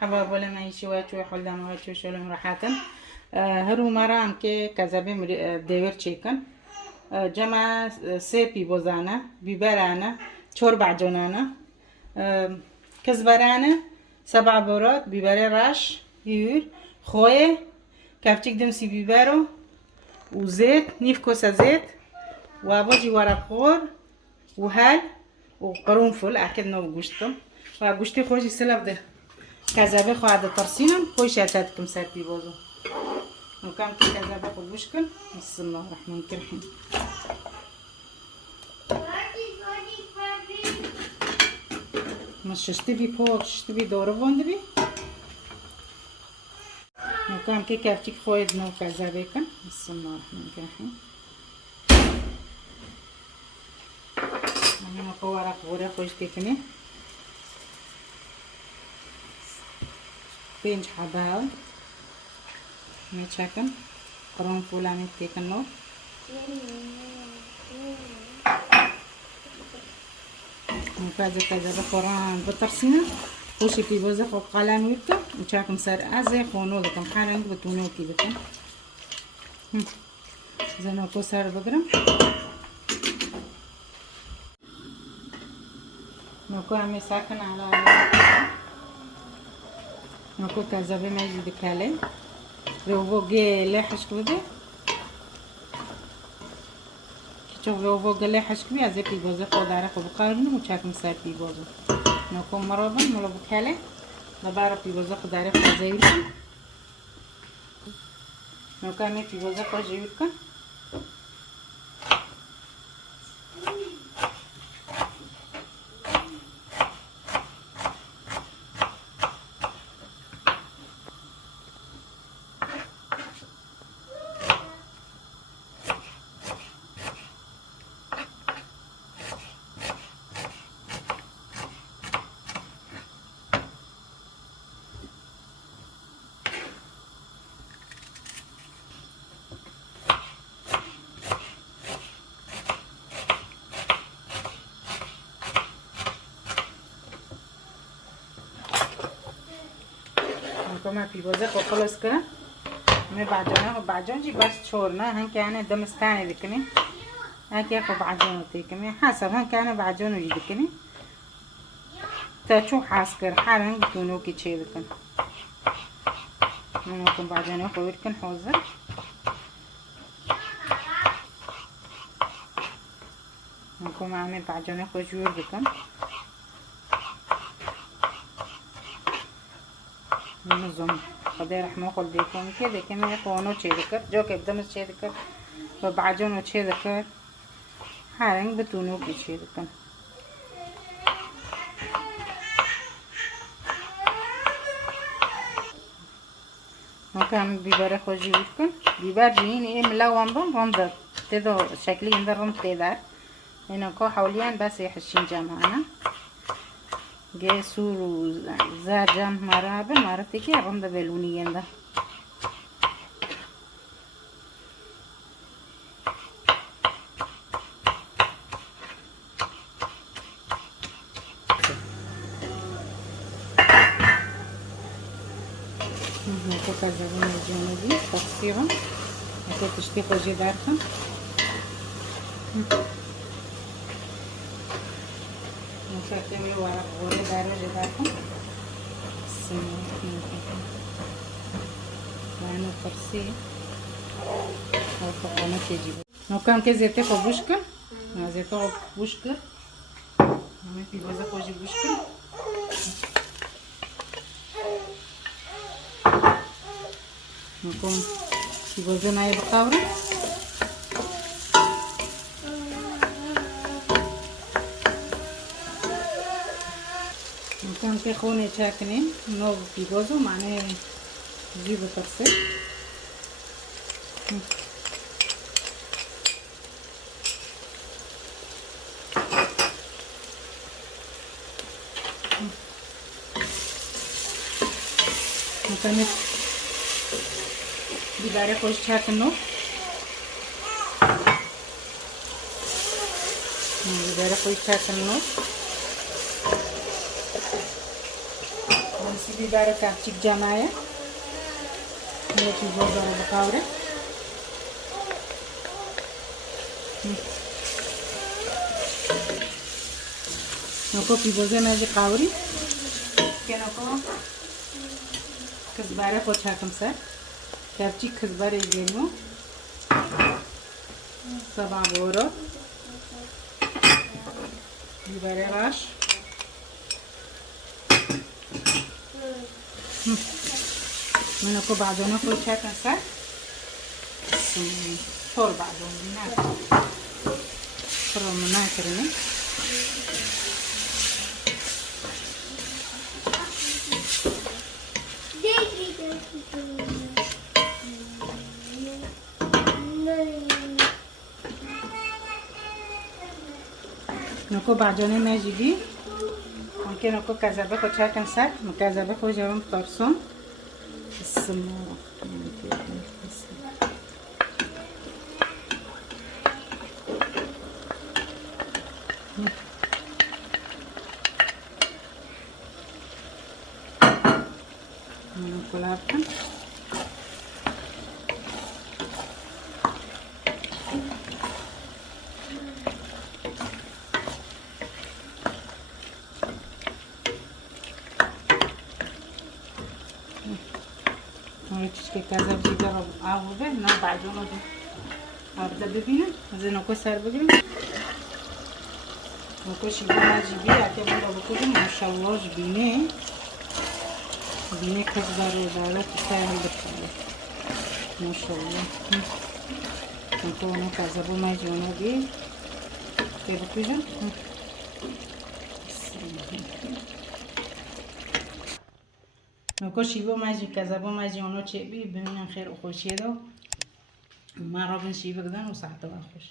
حباب ولا معيشي واتشوي حلدان واتشوي شلون راحتن. هرو مرة هم که کذابه دیور چیکن جمع سیپی بوزانه بیبرانه چور بعجونانه کزبرانه 7 براد بیبر رش یور خواه کفچیک دمسی بیبرو و زيت نيف كوسة زيت وباجي ورق خور وهل وقرنفل اكيد نو گوشتم و گوشتی خوشی سلف ده کذابه خواهد ترسینم خوش اتاتکم سر بی بازو نکام که کذابه خود گوش کن. بسم الله الرحمن الرحیم. ششتی بی پاک ششتی بی داره وانده بی نکام که کفچیک خواهد نو کذابه کن. بسم الله الرحمن الرحیم. من نکو ورق غوره خوش دیکنی 5 حبه میچکن قرنفل هم تیکن نو مکازه کذابه قرآن بترسینه خوشی پی بازه خوب قلم ویدکن میچکم سر ازه خونو دکم خرنگ بتونو کی دکم زنو کو سر بگرم نکو همه ساکن علا نکو کذابه مجید کله رو گله حشک بده که رو گله حشک بی از پی بازه خوداره خوب قرنم و چکم سر پی بازه نکو مرابن ملو بکله نباره پی بازه خوداره خود زیور کن نکو همه پی بازه خود زیور کن ما پی بازه خب خلاص کنم می بعجانه خب بعجان جی بس چور نه هم که انه دمستانه دکنی اکی خب بعجانه تیکمی حسب هم که انه بعجانه جی دکنی تا چو حاس کر حال هم بتونو که چه دکن من اکن بعجانه خویر کن حوزه اکن همه بعجانه خوش جور دکن نظام خدای رحمه خود دیکن که دیکن خونو چه دکر جو که بدمز چه دکر و بعجانو چه دکر هرنگ بتونو که چه دکن ممکن بیبر خوشی بکن بیبر جین این ملاوان بم رمض تدو شکلی اندر رمض تدار اینو که حولیان بس یحشین جمعنا گه سور و زر جمع مرابه مرتی که رمض بلونی انده نکو کذابه جانبی تقصیرم نکو تشتی خوشی دارخم نکو کمی ورق غوره داره دارخم وانو فرسی و فقانه تیجی بود نکو هم که زیته خو بوش کن زیته خو بوش کن همه پی بازه خوشی بوش کن نکن پی بازه نای بقاورم نکن که خونه چکنیم نو پی بازو معنی جی بترسه نکن بیداره خوش چکنو بیداره خوش چکنو دمسی بیبر کپچیک جمعه یکی بازار بقوره نکو پیبازه مجی قوری که نکو کزبره خود حکم سر کپچیک کزبره گلمو سبع بورو بیبره غش من اكو بعدين اكل شاكن سر طول بعدين ناكل فرم ناكرني نكو بعدين نجيبي ممكن اكو كذابه خود شاكن سر مكذابه خود جوام طرسون السمارة ناكلها که کذاب زیده رو آورده نه بعدون رو آورده ببینم از نکو سر بگیرم نکو شیبه نجیبی اگه من رو بکنیم ماشاءالله بینه کذاب رو داره که سر هم بکنه ماشاءالله نکو اونو کذاب رو مجیانه بی که بکنم نکو شیبه مجی کذاب رو مجیانه چه بی ببینم خیر و خوشیه دو ما را بین شیبه کدن و ساعت و خوش